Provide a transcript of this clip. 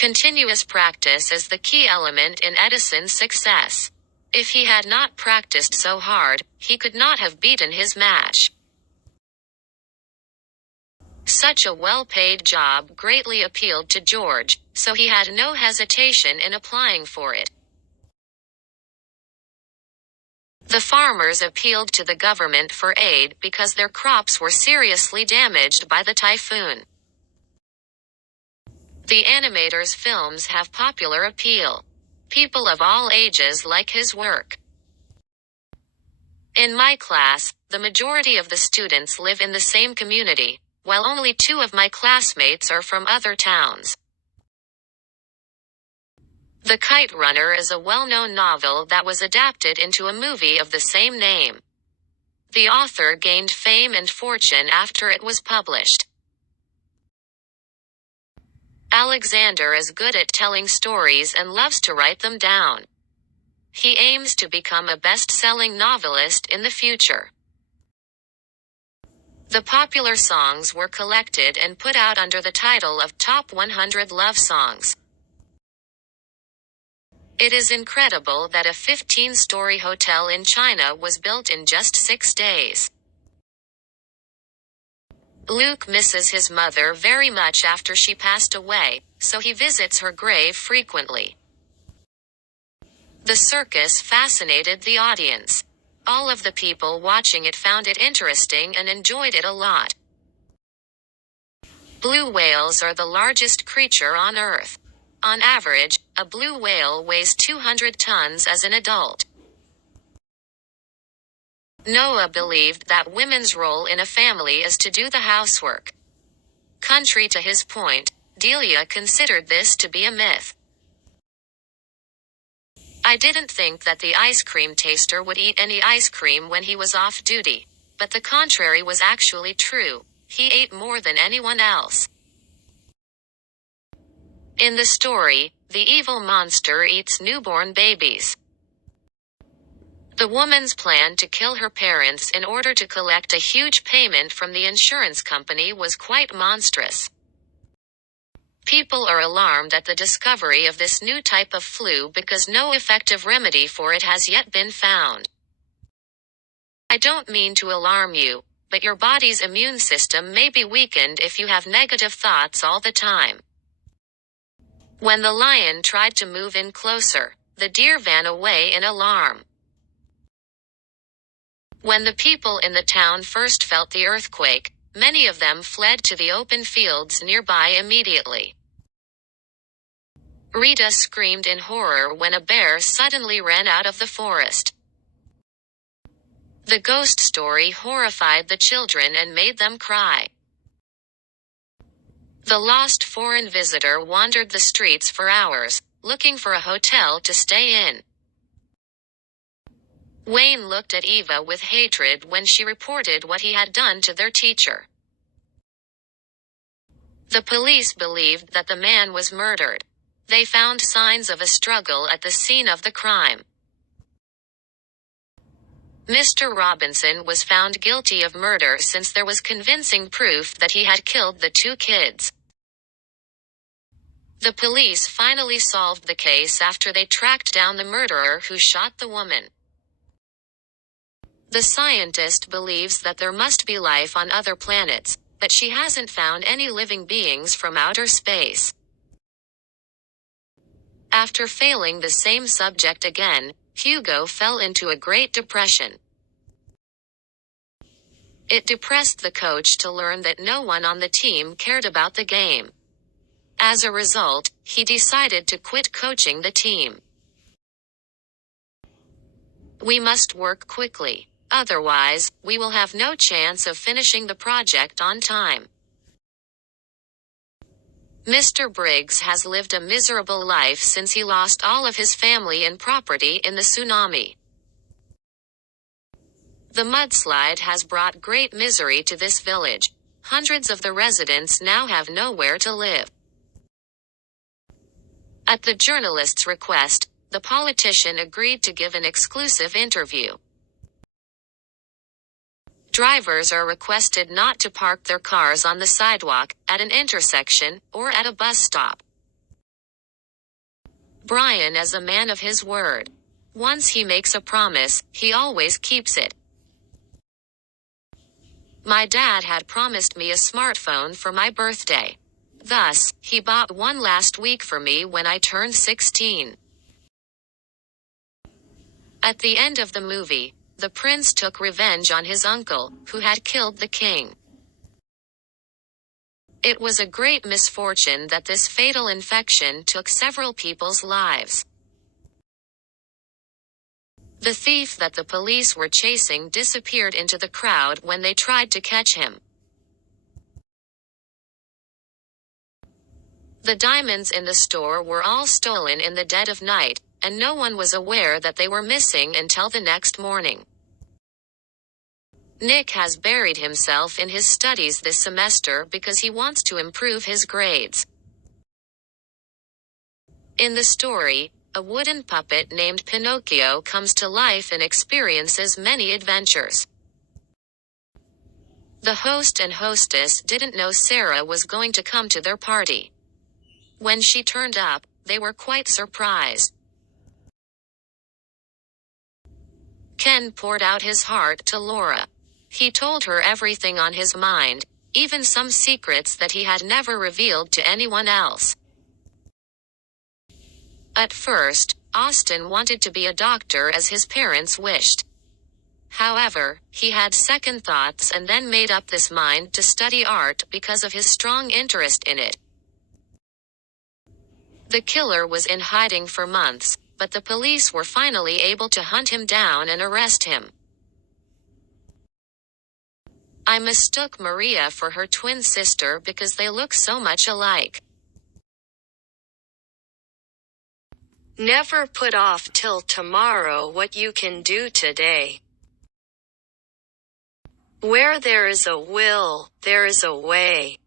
Continuous practice is the key element in Edison's success. If he had not practiced so hard, he could not have beaten his match. Such a well-paid job greatly appealed to George, so he had no hesitation in applying for it. The farmers appealed to the government for aid because their crops were seriously damaged by the typhoon. The animator's films have popular appeal. People of all ages like his work. In my class, the majority of the students live in the same community, while only 2 of my classmates are from other towns. The Kite Runner is a well-known novel that was adapted into a movie of the same name. The author gained fame and fortune after it was published. Alexander is good at telling stories and loves to write them down. He aims to become a best-selling novelist in the future. The popular songs were collected and put out under the title of Top 100 Love Songs. It is incredible that a 15-story hotel in China was built in just 6 days. Luke misses his mother very much after she passed away, so he visits her grave frequently. The circus fascinated the audience. All of the people watching it found it interesting and enjoyed it a lot. Blue whales are the largest creature on Earth. On average, a blue whale weighs 200 tons as an adult. Noah believed that women's role in a family is to do the housework. Contrary to his point, Delia considered this to be a myth. I didn't think that the ice cream taster would eat any ice cream when he was off duty, but the contrary was actually true. He ate more than anyone else. In the story, the evil monster eats newborn babies. The woman's plan to kill her parents in order to collect a huge payment from the insurance company was quite monstrous. People are alarmed at the discovery of this new type of flu because no effective remedy for it has yet been found. I don't mean to alarm you, but your body's immune system may be weakened if you have negative thoughts all the time. When the lion tried to move in closer, the deer ran away in alarm. When the people in the town first felt the earthquake, many of them fled to the open fields nearby immediately. Rita screamed in horror when a bear suddenly ran out of the forest. The ghost story horrified the children and made them cry. The lost foreign visitor wandered the streets for hours, looking for a hotel to stay in. Wayne looked at Eva with hatred when she reported what he had done to their teacher. The police believed that the man was murdered. They found signs of a struggle at the scene of the crime. Mr. Robinson was found guilty of murder since there was convincing proof that he had killed the 2 kids. The police finally solved the case after they tracked down the murderer who shot the woman. The scientist believes that there must be life on other planets, but she hasn't found any living beings from outer space. After failing the same subject again, Hugo fell into a great depression. It depressed the coach to learn that no one on the team cared about the game. As a result, he decided to quit coaching the team. We must work quickly. Otherwise, we will have no chance of finishing the project on time. Mr. Briggs has lived a miserable life since he lost all of his family and property in the tsunami. The mudslide has brought great misery to this village. Hundreds of the residents now have nowhere to live. At the journalist's request, the politician agreed to give an exclusive interview. Drivers are requested not to park their cars on the sidewalk, at an intersection, or at a bus stop. Brian is a man of his word. Once he makes a promise, he always keeps it. My dad had promised me a smartphone for my birthday. Thus, he bought one last week for me when I turned 16. At the end of the movie, the prince took revenge on his uncle, who had killed the king. It was a great misfortune that this fatal infection took several people's lives. The thief that the police were chasing disappeared into the crowd when they tried to catch him. The diamonds in the store were all stolen in the dead of night, and no one was aware that they were missing until the next morning. Nick has buried himself in his studies this semester because he wants to improve his grades. In the story, a wooden puppet named Pinocchio comes to life and experiences many adventures. The host and hostess didn't know Sarah was going to come to their party. When she turned up, they were quite surprised. Ken poured out his heart to Laura. He told her everything on his mind, even some secrets that he had never revealed to anyone else. At first, Austin wanted to be a doctor as his parents wished. However, he had second thoughts and then made up his mind to study art because of his strong interest in it. The killer was in hiding for months, but the police were finally able to hunt him down and arrest him. I mistook Maria for her twin sister because they look so much alike. Never put off till tomorrow what you can do today. Where there is a will, there is a way.